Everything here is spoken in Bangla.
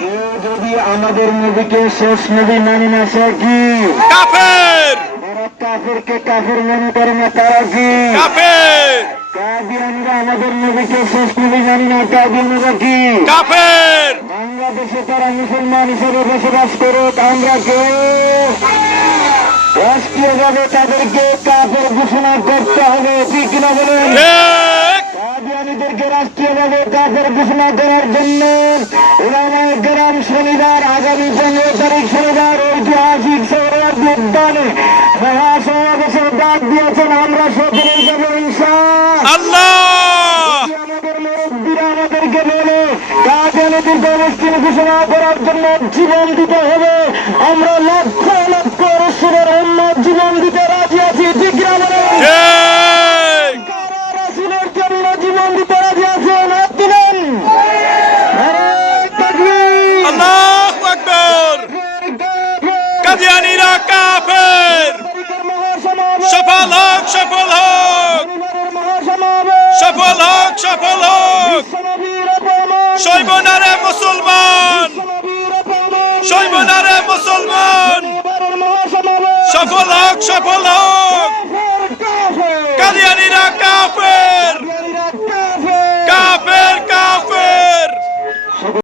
কেউ যদি আমাদের নবীকে শেষ নবী মানে না সে কি কাফের। যারা কাফেরকে কাফের মনে করে না তারা কি কাফের। কাদিয়ানিরা আমাদের নবীকে শেষ নবী মানে না কাদিয়ানিরা কি কাফের। বাংলাদেশে তারা মুসলমান হিসেবে বসবাস করুক, আমরা কেউ রাষ্ট্রীয়ভাবে তাদেরকে কাফের ঘোষণা করতে হবে, ঠিক কিনা বলেন? ঠিক। কাদিয়ানীদেরকে রাষ্ট্রীয়ভাবে কাফের ঘোষণা করার জন্য উলামায়ে কেরাম শনিবার আগামী 15 তারিখ শনিবার ঐতিহাসিক সৌরভ উদ্যানে মহাসমাবেশের ডাক দিয়েছেন। আমরা সকলেই যাব আল্লাহ। আমাদের মুরব্বীরা আমাদেরকে বলে কাদিয়ানীদেরকে অবস্থান ঘোষণা করার জন্য জীবন দিতে হবে। আমরা লক্ষ লক্ষ রসুলের উম্মত জীবন দিতে রাজি আছি, ঠিক কিনা বলেন? ঠিক। কারা রাসূলের জন্য জীবন দিতে রাজি আছেন? হাত তুলেন। নারায়ে তাকবীর। আল্লাহু আকবার। কাদিয়ানীরা কাফের। মহাসমাবেশ, সফল হোক, সফল হোক, শনিবারের মহাসমাবেশ, সফল হোক, সফল হোক। বিশ্বনবীর অপমান, শৈবনারে মুসলমান, বিশ্বনবীর অপমান, শৈবনারে মুসলমান। শনিবারের মহাসমাবেশ, সফল হোক, সফল হোক।